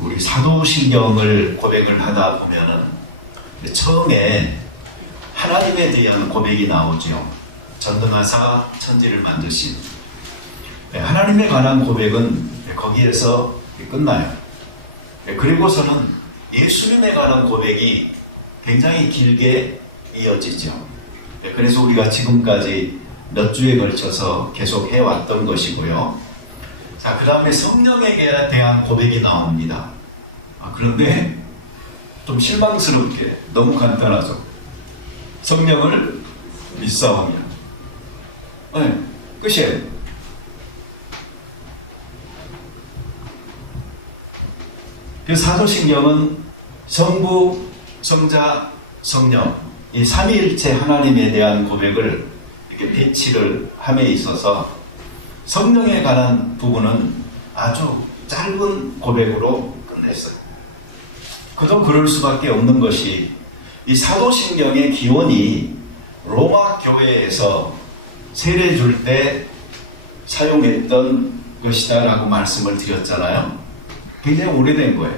우리 사도신경을 고백을 하다 보면은 처음에 하나님에 대한 고백이 나오죠. 전능하사 천지를 만드신 하나님에 관한 고백은 거기에서 끝나요. 그리고서는 예수님에 관한 고백이 굉장히 길게 이어지죠. 그래서 우리가 지금까지 몇 주에 걸쳐서 계속 해왔던 것이고요. 자, 그 다음에 성령에 대한 고백이 나옵니다. 그런데 좀 실망스럽게 너무 간단하죠. 성령을 믿사오며. 네, 끝이에요. 그 사도신경은 성부, 성자, 성령 이 삼위일체 하나님에 대한 고백을 이렇게 배치를 함에 있어서 성령에 관한 부분은 아주 짧은 고백으로 끝냈어요. 그도 그럴 수밖에 없는 것이 이 사도신경의 기원이 로마 교회에서 세례 줄 때 사용했던 것이다 라고 말씀을 드렸잖아요. 굉장히 오래된 거예요.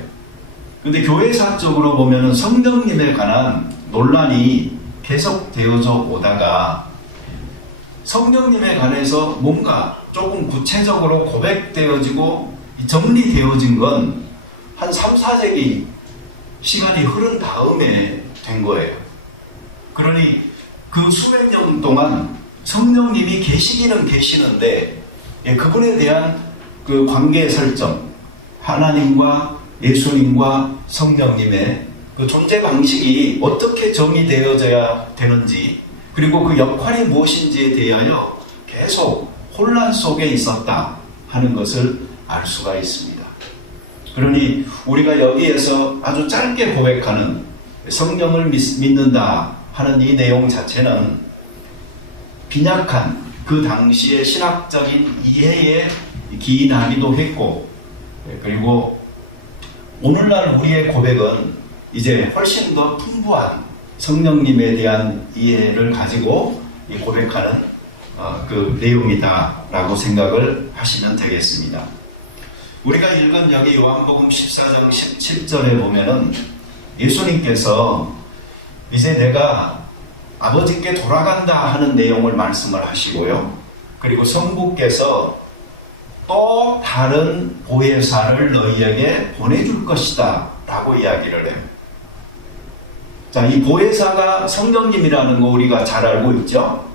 근데 교회사적으로 보면 성령님에 관한 논란이 계속 되어져 오다가 성령님에 관해서 뭔가 조금 구체적으로 고백되어지고 정리되어진 건 한 3, 4세기 시간이 흐른 다음에 된 거예요. 그러니 그 수백 년 동안 성령님이 계시기는 계시는데 그분에 대한 그 관계 설정, 하나님과 예수님과 성령님의 그 존재 방식이 어떻게 정의되어져야 되는지, 그리고 그 역할이 무엇인지에 대하여 계속 혼란 속에 있었다 하는 것을 알 수가 있습니다. 그러니 우리가 여기에서 아주 짧게 고백하는 성령을 믿는다 하는 이 내용 자체는 빈약한 그 당시의 신학적인 이해에 기인하기도 했고, 그리고 오늘날 우리의 고백은 이제 훨씬 더 풍부한 성령님에 대한 이해를 가지고 고백하는 그 내용이다라고 생각을 하시면 되겠습니다. 우리가 읽은 여기 요한복음 14장 17절에 보면은 예수님께서 이제 내가 아버지께 돌아간다 하는 내용을 말씀을 하시고요. 그리고 성부께서 또 다른 보혜사를 너희에게 보내줄 것이다 라고 이야기를 해요. 자, 이 보혜사가 성령님이라는 거 우리가 잘 알고 있죠.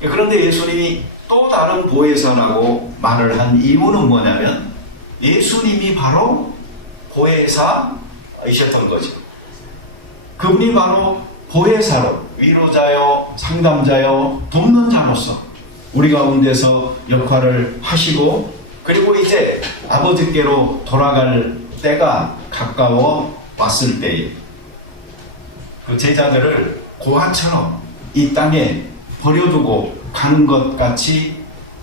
그런데 예수님이 또 다른 보혜사라고 말을 한 이유는 뭐냐면 예수님이 바로 보혜사이셨던 거죠. 그분이 바로 보혜사로, 위로자요, 상담자요, 돕는 자로서 우리 가운데서 역할을 하시고, 그리고 이제 아버지께로 돌아갈 때가 가까워 왔을 때에 그 제자들을 고아처럼 이 땅에 버려두고 가는 것 같이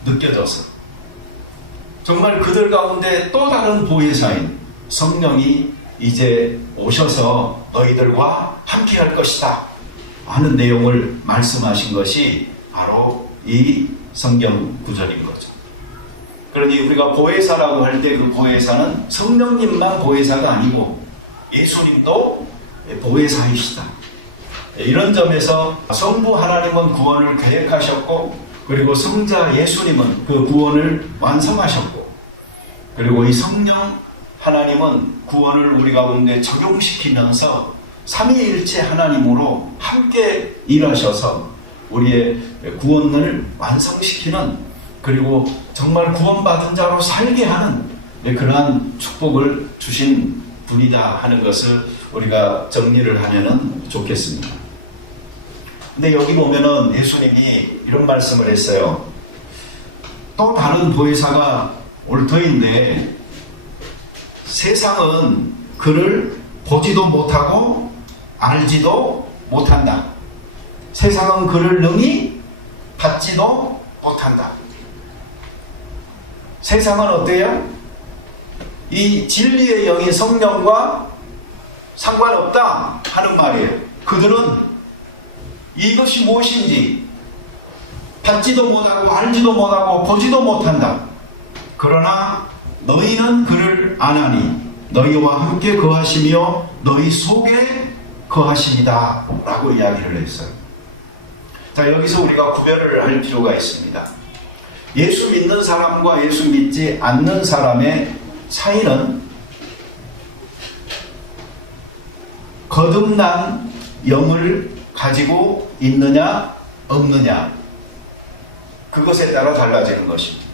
느껴져서 정말 그들 가운데 또 다른 보혜사인 성령이 이제 오셔서 너희들과 함께 할 것이다 하는 내용을 말씀하신 것이 바로 이 성경 구절인 거죠. 그러니 우리가 보혜사라고 할 때 그 보혜사는 성령님만 보혜사가 아니고 예수님도 보혜사이시다. 이런 점에서 성부 하나님은 구원을 계획하셨고, 그리고 성자 예수님은 그 구원을 완성하셨고, 그리고 이 성령 하나님은 구원을 우리 가운데 적용시키면서 삼위일체 하나님으로 함께 일하셔서 우리의 구원을 완성시키는, 그리고 정말 구원받은 자로 살게 하는 그러한 축복을 주신 분이다 하는 것을 우리가 정리를 하면 좋겠습니다. 근데 여기 보면은 예수님이 이런 말씀을 했어요. 또 다른 보혜사가 올 터인데 세상은 그를 보지도 못하고 알지도 못한다. 세상은 그를 능히 받지도 못한다. 세상은 어때요? 이 진리의 영이 성령과 상관없다 하는 말이에요. 그들은 이것이 무엇인지 받지도 못하고 알지도 못하고 보지도 못한다. 그러나 너희는 그를 아나니 너희와 함께 거하시며 너희 속에 거하십니다 라고 이야기를 했어요. 자, 여기서 우리가 구별을 할 필요가 있습니다. 예수 믿는 사람과 예수 믿지 않는 사람의 차이는 거듭난 영을 가지고 있느냐 없느냐, 그것에 따라 달라지는 것입니다.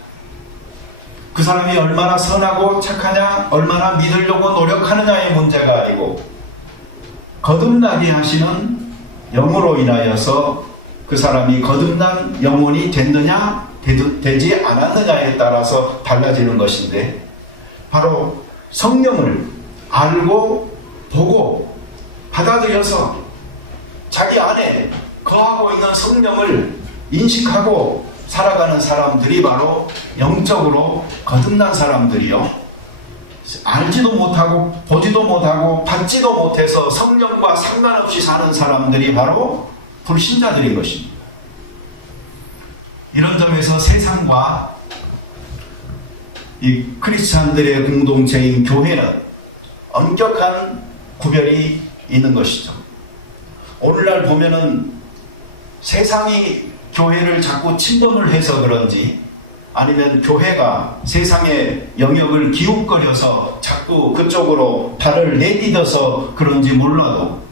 그 사람이 얼마나 선하고 착하냐, 얼마나 믿으려고 노력하느냐의 문제가 아니고 거듭나게 하시는 영으로 인하여서 그 사람이 거듭난 영혼이 됐느냐 되지 않았느냐에 따라서 달라지는 것인데, 바로 성령을 알고 보고 받아들여서 자기 안에 거하고 있는 성령을 인식하고 살아가는 사람들이 바로 영적으로 거듭난 사람들이요, 알지도 못하고 보지도 못하고 받지도 못해서 성령과 상관없이 사는 사람들이 바로 불신자들인 것입니다. 이런 점에서 세상과 이 크리스찬들의 공동체인 교회는 엄격한 구별이 있는 것이죠. 오늘날 보면은 세상이 교회를 자꾸 침범을 해서 그런지, 아니면 교회가 세상의 영역을 기웃거려서 자꾸 그쪽으로 발을 내딛어서 그런지 몰라도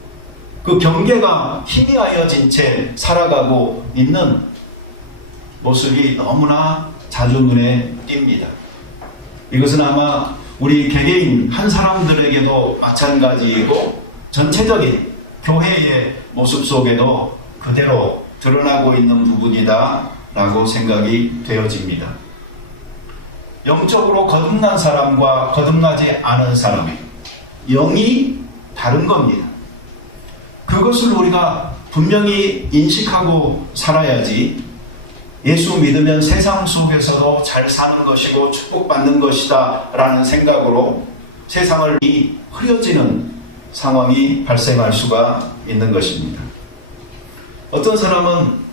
그 경계가 희미하여진 채 살아가고 있는 모습이 너무나 자주 눈에 띕니다. 이것은 아마 우리 개개인 한 사람들에게도 마찬가지이고 전체적인 교회의 모습 속에도 그대로 드러나고 있는 부분이다 라고 생각이 되어집니다. 영적으로 거듭난 사람과 거듭나지 않은 사람의 영이 다른 겁니다. 그것을 우리가 분명히 인식하고 살아야지 예수 믿으면 세상 속에서도 잘 사는 것이고 축복받는 것이다 라는 생각으로 세상을 흐려지는 상황이 발생할 수가 있는 것입니다. 어떤 사람은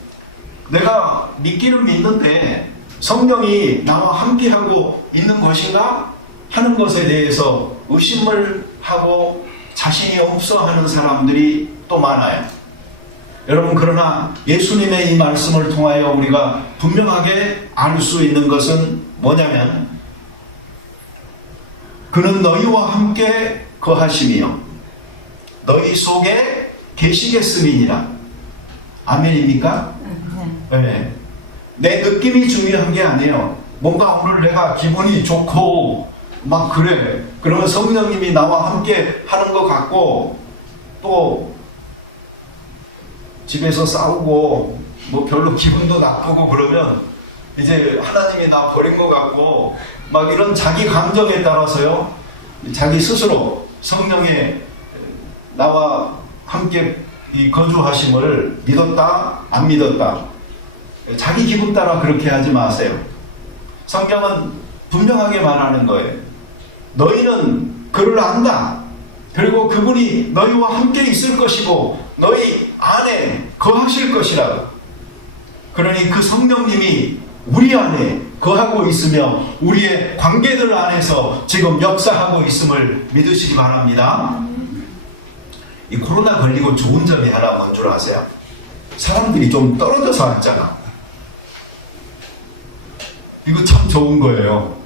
내가 믿기는 믿는데 성령이 나와 함께하고 있는 것인가 하는 것에 대해서 의심을 하고 자신이 없어 하는 사람들이 또 많아요. 여러분, 그러나 예수님의 이 말씀을 통하여 우리가 분명하게 알 수 있는 것은 뭐냐면, 그는 너희와 함께 거하시며 너희 속에 계시겠음이니라. 아멘입니까? 네. 내 느낌이 중요한 게 아니에요. 뭔가 오늘 내가 기분이 좋고 막 그래, 그러면 성령님이 나와 함께 하는 것 같고, 또 집에서 싸우고 뭐 별로 기분도 나쁘고 그러면 이제 하나님이 나 버린 것 같고 막 이런 자기 감정에 따라서요, 자기 스스로 성령의 나와 함께 이 거주하심을 믿었다 안 믿었다, 자기 기분 따라 그렇게 하지 마세요. 성경은 분명하게 말하는 거예요. 너희는 그를 안다. 그리고 그분이 너희와 함께 있을 것이고 너희 안에 거하실 것이라고. 그러니 그 성령님이 우리 안에 거하고 있으며 우리의 관계들 안에서 지금 역사하고 있음을 믿으시기 바랍니다. 이 코로나 걸리고 좋은 점이 하나 뭔 줄 아세요? 사람들이 좀 떨어져서 앉잖아. 이거 참 좋은 거예요.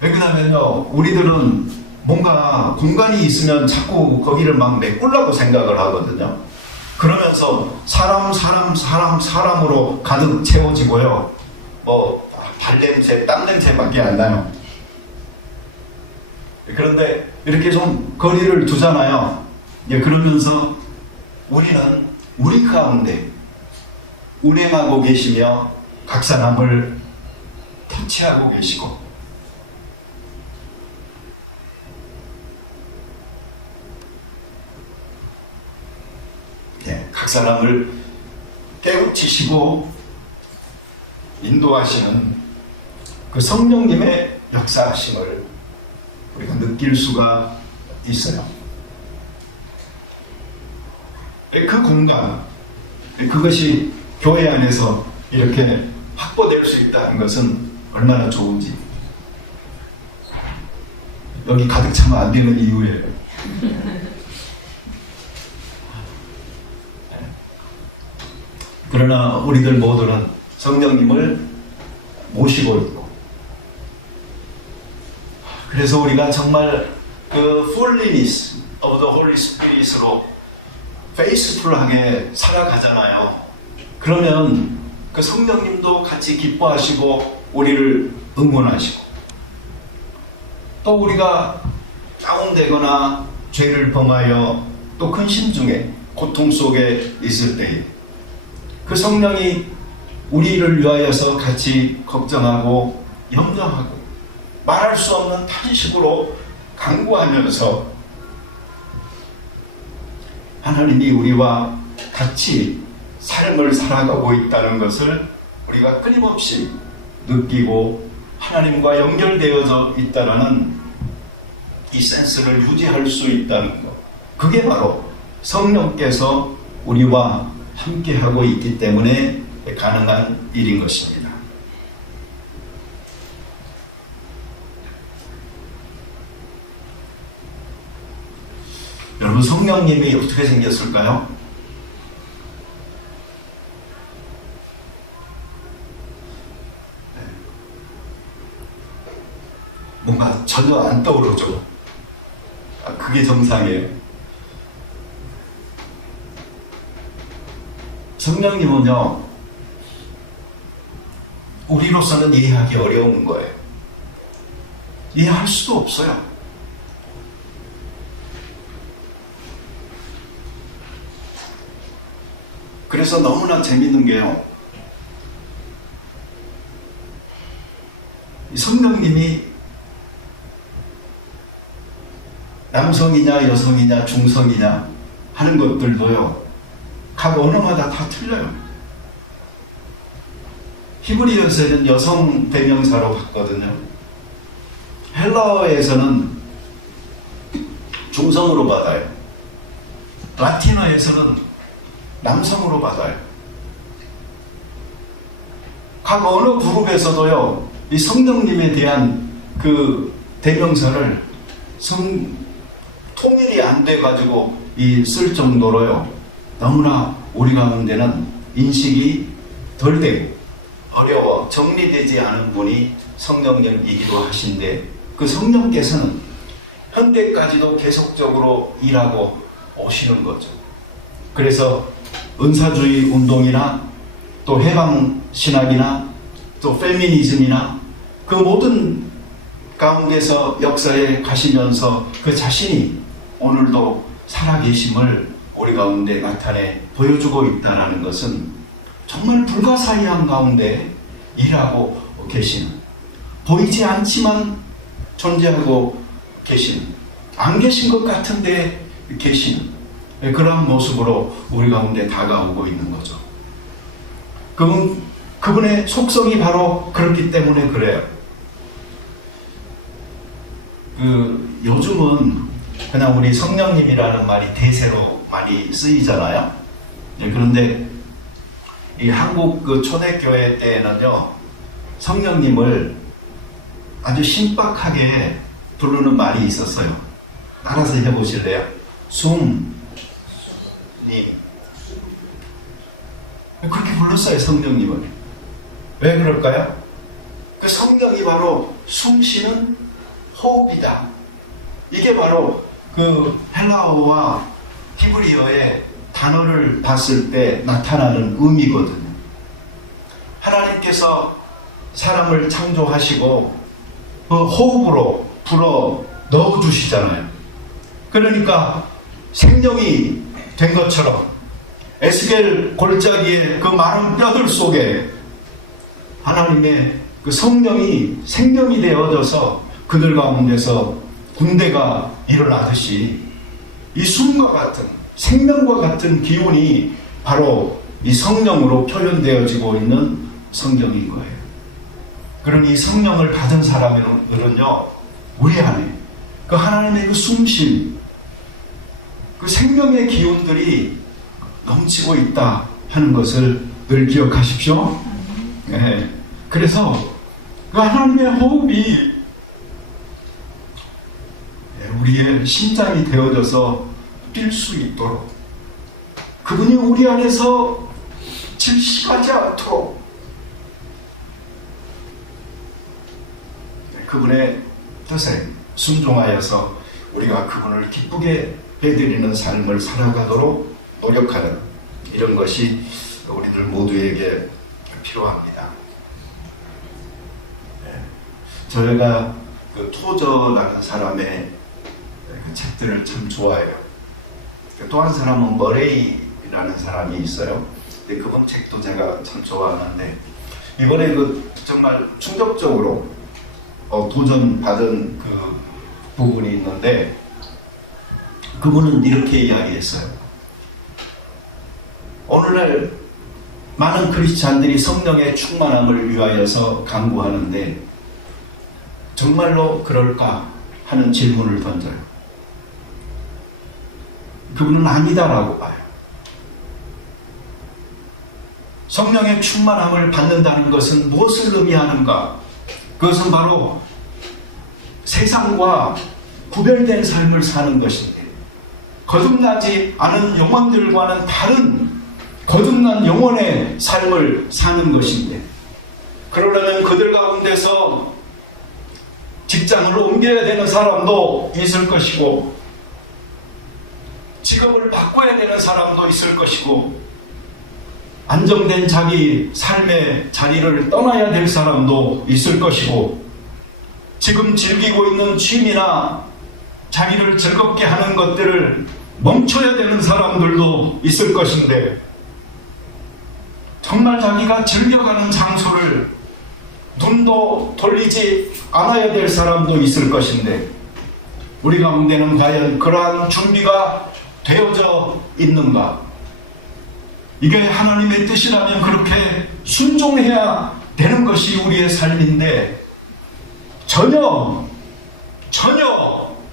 왜냐면요, 우리들은 뭔가 공간이 있으면 자꾸 거기를 막 메꾸려고 생각을 하거든요. 그러면서 사람으로 가득 채워지고요. 뭐 발냄새, 땀냄새밖에 안 나요. 그런데 이렇게 좀 거리를 두잖아요. 그러면서 우리는 우리 가운데 운행하고 계시며 각 사람을 터치하고 계시고, 각 사람을 깨우치시고 인도하시는 그 성령님의 역사하심을 우리가 느낄 수가 있어요. 그 공간, 그것이 교회 안에서 이렇게 확보될 수 있다는 것은 얼마나 좋은지. 여기 가득 차면 안 되는 이유예요. 그러나 우리들 모두는 성령님을 모시고 있고, 그래서 우리가 정말 그 fulness of the Holy Spirit으로 faithful하게 살아가잖아요. 그러면 그 성령님도 같이 기뻐하시고 우리를 응원하시고, 또 우리가 다운되거나 죄를 범하여 또 근심 중에 고통 속에 있을 때에 그 성령이 우리를 위하여서 같이 걱정하고 염려하고 말할 수 없는 탄식으로 간구하면서 하나님이 우리와 같이 삶을 살아가고 있다는 것을 우리가 끊임없이 느끼고 하나님과 연결되어져 있다는 이 센스를 유지할 수 있다는 것, 그게 바로 성령께서 우리와 함께하고 있기 때문에 가능한 일인 것입니다. 여러분, 성령님이 어떻게 생겼을까요? 뭔가 전혀 안 떠오르죠. 그게 정상이에요. 성령님은요, 우리로서는 이해하기 어려운 거예요. 이해할 수도 없어요. 그래서 너무나 재밌는 게요, 성령님이 남성이냐 여성이냐 중성이냐 하는 것들도요, 각 언어마다 다 틀려요. 히브리어에서는 여성 대명사로 봤거든요. 헬라어에서는 중성으로 받아요. 라틴어에서는 남성으로 받아요. 각 언어 그룹에서도요, 이 성령님에 대한 그 대명사를 통일이 안 돼가지고 쓸 정도로요, 너무나 우리 가운데는 인식이 덜 되고 어려워 정리되지 않은 분이 성령님이기도 하신데, 그 성령께서는 현대까지도 계속적으로 일하고 오시는 거죠. 그래서 은사주의 운동이나 또 해방신학이나 또 페미니즘이나 그 모든 가운데서 역사에 가시면서 그 자신이 오늘도 살아계심을 우리 가운데 나타내 보여주고 있다는 것은 정말 불가사의한 가운데 일하고 계시는, 보이지 않지만 존재하고 계시는, 안 계신 것 같은데 계시는 그런 모습으로 우리 가운데 다가오고 있는 거죠. 그분의 속성이 바로 그렇기 때문에 그래요. 요즘은 그냥 우리 성령님이라는 말이 대세로 많이 쓰이잖아요. 그런데 이 한국 초대교회 때에는요, 성령님을 아주 신박하게 부르는 말이 있었어요. 따라서 해보실래요? 숨님. 그렇게 불렀어요, 성령님을. 왜 그럴까요? 그 성령이 바로 숨쉬는 호흡이다. 이게 바로 그 헬라어와 히브리어의 단어를 봤을 때 나타나는 의미거든요. 하나님께서 사람을 창조하시고 그 호흡으로 불어 넣어주시잖아요. 그러니까 생명이 된 것처럼 에스겔 골짜기의 그 많은 뼈들 속에 하나님의 그 성령이 생명이 되어져서 그들 가운데서 군대가 일어나듯이 이 숨과 같은, 생명과 같은 기운이 바로 이 성령으로 표현되어지고 있는 성경인 거예요. 그러니 이 성령을 받은 사람들은요, 우리 안에 그 하나님의 그 숨심, 그 생명의 기운들이 넘치고 있다 하는 것을 늘 기억하십시오. 네. 그래서 그 하나님의 호흡이 우리의 심장이 되어져서 뛸 수 있도록, 그분이 우리 안에서 질식하지 않도록 그분의 뜻에 순종하여서 우리가 그분을 기쁘게 해드리는 삶을 살아가도록 노력하는 이런 것이 우리들 모두에게 필요합니다. 저희가 그 토저라는 사람의 그 책들을 참 좋아해요. 또 한 사람은 머레이라는 사람이 있어요. 근데 그분 책도 제가 참 좋아하는데, 이번에 그 정말 충격적으로 도전받은 그 부분이 있는데, 그분은 이렇게 이야기했어요. 오늘날 많은 크리스찬들이 성령의 충만함을 위하여서 간구하는데 정말로 그럴까 하는 질문을 던져요. 그분은 아니다라고 봐요. 성령의 충만함을 받는다는 것은 무엇을 의미하는가? 그것은 바로 세상과 구별된 삶을 사는 것인데, 거듭나지 않은 영혼들과는 다른 거듭난 영혼의 삶을 사는 것인데, 그러려면 그들 가운데서 직장을 옮겨야 되는 사람도 있을 것이고, 직업을 바꿔야 되는 사람도 있을 것이고, 안정된 자기 삶의 자리를 떠나야 될 사람도 있을 것이고, 지금 즐기고 있는 취미나 자기를 즐겁게 하는 것들을 멈춰야 되는 사람들도 있을 것인데, 정말 자기가 즐겨가는 장소를 눈도 돌리지 않아야 될 사람도 있을 것인데, 우리 가운데는 과연 그러한 준비가 되어져 있는가? 이게 하나님의 뜻이라면 그렇게 순종해야 되는 것이 우리의 삶인데, 전혀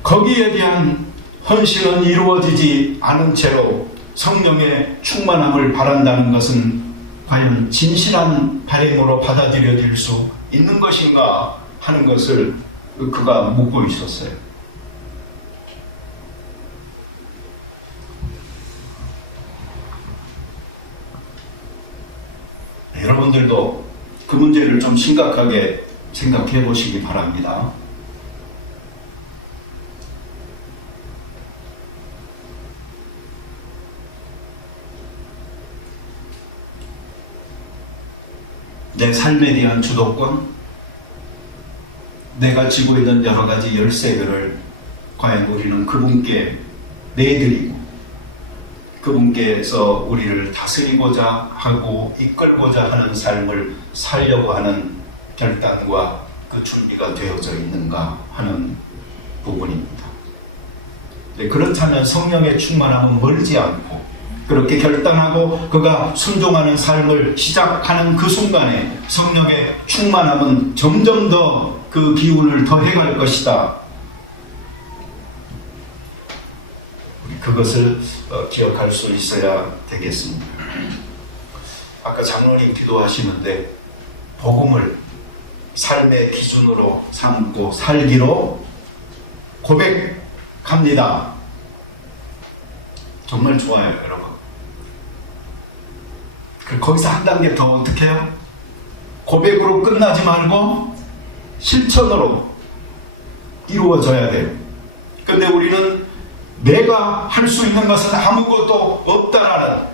거기에 대한 헌신은 이루어지지 않은 채로 성령의 충만함을 바란다는 것은 과연 진실한 바람으로 받아들여질 수 있는 것인가 하는 것을 그가 묻고 있었어요. 여러분들도 그 문제를 좀 심각하게 생각해 보시기 바랍니다. 내 삶에 대한 주도권, 내가 쥐고 있는 여러 가지 열쇠들을 과연 우리는 그분께 내드리고, 그분께서 우리를 다스리고자 하고 이끌고자 하는 삶을 살려고 하는 결단과 그 준비가 되어져 있는가 하는 부분입니다. 그렇다면 성령의 충만함은 멀지 않고, 그렇게 결단하고 그가 순종하는 삶을 시작하는 그 순간에 성령의 충만함은 점점 더 그 기운을 더해갈 것이다. 그것을 기억할 수 있어야 되겠습니다. 아까 장로님 기도하시는데, 복음을 삶의 기준으로 삼고 살기로 고백합니다. 정말 좋아요, 여러분. 거기서 한 단계 더 어떻게 해요? 고백으로 끝나지 말고 실천으로 이루어져야 돼요. 근데 우리는 내가 할 수 있는 것은 아무것도 없다라는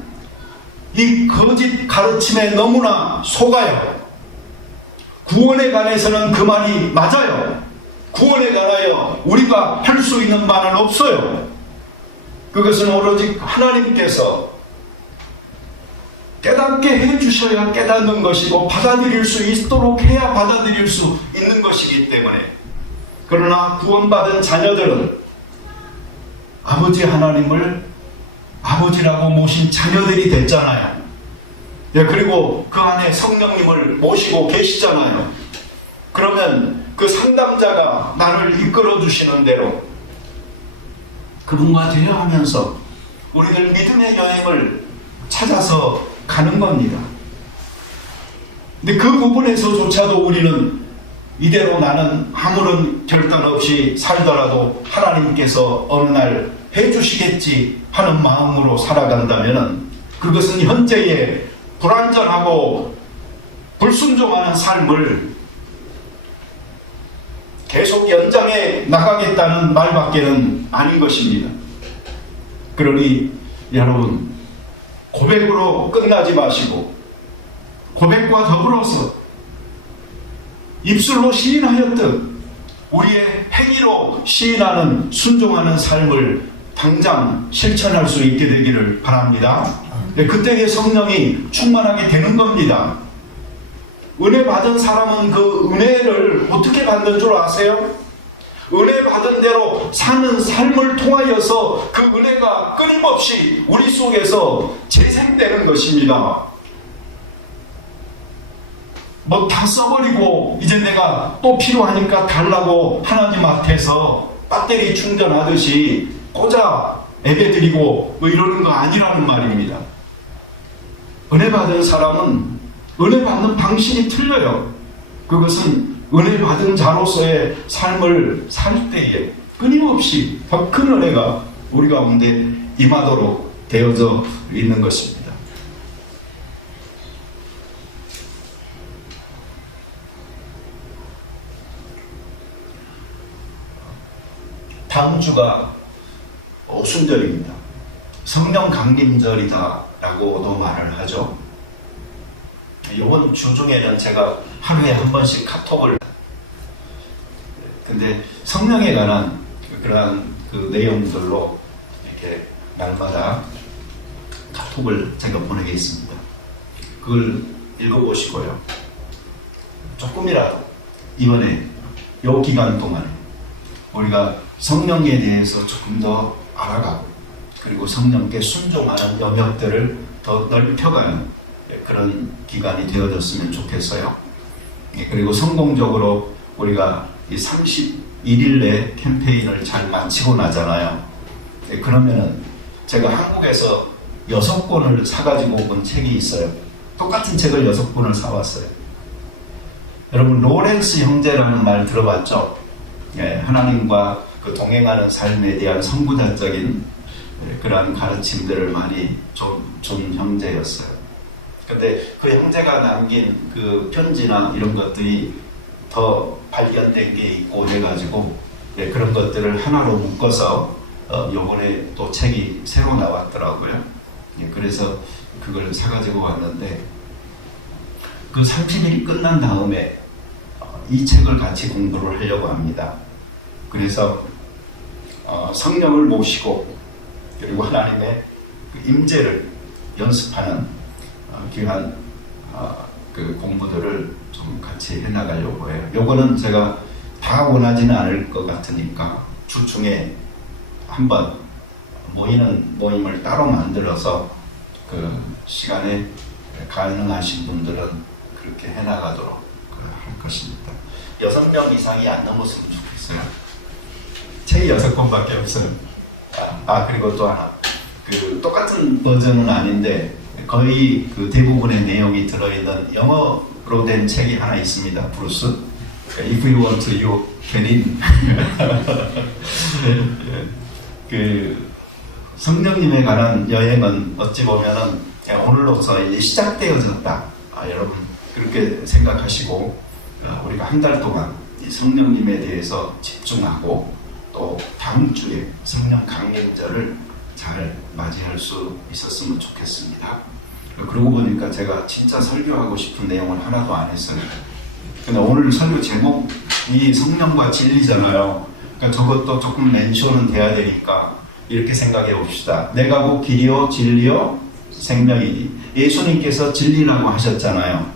이 거짓 가르침에 너무나 속아요. 구원에 관해서는 그 말이 맞아요. 구원에 관하여 우리가 할 수 있는 바는 없어요. 그것은 오로지 하나님께서 깨닫게 해주셔야 깨닫는 것이고, 받아들일 수 있도록 해야 받아들일 수 있는 것이기 때문에. 그러나 구원받은 자녀들은 아버지 하나님을 아버지라고 모신 자녀들이 됐잖아요. 그리고 그 안에 성령님을 모시고 계시잖아요. 그러면 그 상담자가 나를 이끌어 주시는 대로 그분과 대화하면서 우리들 믿음의 여행을 찾아서 가는 겁니다. 근데 그 부분에서조차도 우리는 이대로 나는 아무런 결단 없이 살더라도 하나님께서 어느 날 해주시겠지 하는 마음으로 살아간다면 그것은 현재의 불완전하고 불순종하는 삶을 계속 연장해 나가겠다는 말밖에는 아닌 것입니다. 그러니 여러분, 고백으로 끝나지 마시고 고백과 더불어서 입술로 시인하였듯 우리의 행위로 시인하는 순종하는 삶을 당장 실천할 수 있게 되기를 바랍니다. 그때의 성령이 충만하게 되는 겁니다. 은혜 받은 사람은 그 은혜를 어떻게 받는 줄 아세요? 은혜 받은 대로 사는 삶을 통하여서 그 은혜가 끊임없이 우리 속에서 재생되는 것입니다. 뭐 다 써버리고 이제 내가 또 필요하니까 달라고 하나님 앞에서 배터리 충전하듯이 꽂아 예배드리고 뭐 이러는 거 아니라는 말입니다. 은혜 받은 사람은 은혜 받는 방식이 틀려요. 그것은 은혜 받은 자로서의 삶을 살 때에 끊임없이 더 큰 은혜가 우리 가운데 임하도록 되어져 있는 것입니다. 다음 주가 오순절입니다. 성령 강림절이다 라고도 말을 하죠. 이번 주 중에는 제가 하루에 한 번씩 카톡을, 근데 성령에 관한 그러한 그 내용들로 이렇게 날마다 카톡을 제가 보내겠습니다. 그걸 읽어보시고요. 조금이라도 이번에 이 기간 동안에 우리가 성령에 대해서 조금 더 알아가고 그리고 성령께 순종하는 영역들을 더 넓혀가는 그런 기간이 되어졌으면 좋겠어요. 그리고 성공적으로 우리가 이 31일 내 캠페인을 잘 마치고 나잖아요. 그러면은 제가 한국에서 6권을 사가지고 온 책이 있어요. 똑같은 책을 6권을 사왔어요. 여러분, 로렌스 형제라는 말 들어봤죠? 하나님과 그 동행하는 삶에 대한 선구자적인 그러한 가르침들을 많이 준 형제였어요. 근데 그 형제가 남긴 그 편지나 이런 것들이 더 발견된 게 있고 해가지고 그런 것들을 하나로 묶어서 요번에 또 책이 새로 나왔더라고요. 그래서 그걸 사가지고 왔는데 그 30일이 끝난 다음에 이 책을 같이 공부를 하려고 합니다. 그래서 성령을 모시고 그리고 하나님의 임재를 연습하는 귀한 그 공부들을 좀 같이 해나가려고 해요. 요거는 제가 다 원하지는 않을 것 같으니까 주 중에 한번 모임을 따로 만들어서 그 시간에 가능하신 분들은 그렇게 해나가도록 할 것입니다. 6명 이상이 안 넘었으면 좋겠어요. 책이 6권밖에 없어요. 그리고 또 하나, 그 똑같은 버전은 아닌데 거의 그 대부분의 내용이 들어있는 영어로 된 책이 하나 있습니다. 브루스, If you want to, you can in. 그 성령님에 관한 여행은 어찌 보면은 오늘로서 이제 시작되어졌다. 여러분 그렇게 생각하시고 우리가 한 달 동안 이 성령님에 대해서 집중하고 또 다음 주에 성령 강림절을 잘 맞이할 수 있었으면 좋겠습니다. 그러고 보니까 제가 진짜 설교하고 싶은 내용을 하나도 안 했어요. 근데 오늘 설교 제목이 성령과 진리잖아요. 그러니까 저것도 조금 멘션은 돼야 되니까 이렇게 생각해 봅시다. 내가 곧 길이요 진리요 생명이니. 예수님께서 진리라고 하셨잖아요.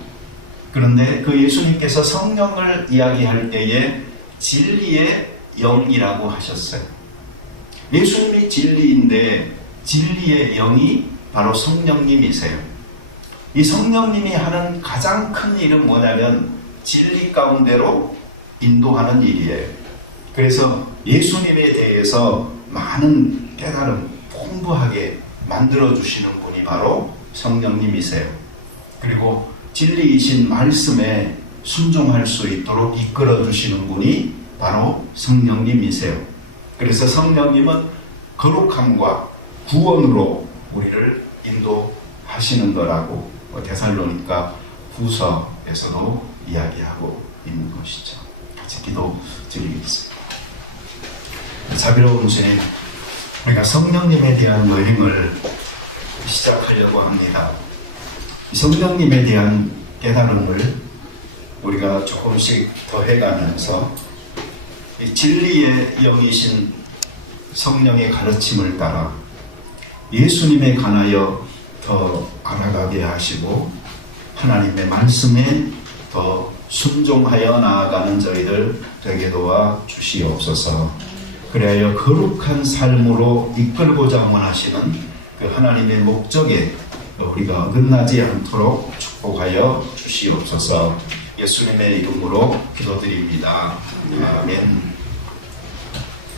그런데 그 예수님께서 성령을 이야기할 때에 진리의 영이라고 하셨어요. 예수님이 진리인데 진리의 영이 바로 성령님이세요. 이 성령님이 하는 가장 큰 일은 뭐냐면 진리 가운데로 인도하는 일이에요. 그래서 예수님에 대해서 많은 깨달음 풍부하게 만들어주시는 분이 바로 성령님이세요. 그리고 진리이신 말씀에 순종할 수 있도록 이끌어 주시는 분이 바로 성령님이세요. 그래서 성령님은 거룩함과 구원으로 우리를 인도하시는 거라고 데살로니가 후서에서도 이야기하고 있는 것이죠. 같이 기도 드리겠습니다. 자비로운 주님, 우리가 성령님에 대한 여행을 시작하려고 합니다. 성령님에 대한 깨달음을 우리가 조금씩 더해가면서 이 진리의 영이신 성령의 가르침을 따라 예수님에 관하여 더 알아가게 하시고 하나님의 말씀에 더 순종하여 나아가는 저희들 되게 도와 주시옵소서. 그래야 거룩한 삶으로 이끌고자 원하시는 그 하나님의 목적에 우리가 어긋나지 않도록 축복하여 주시옵소서. 예수님의 이름으로 기도드립니다. 아멘.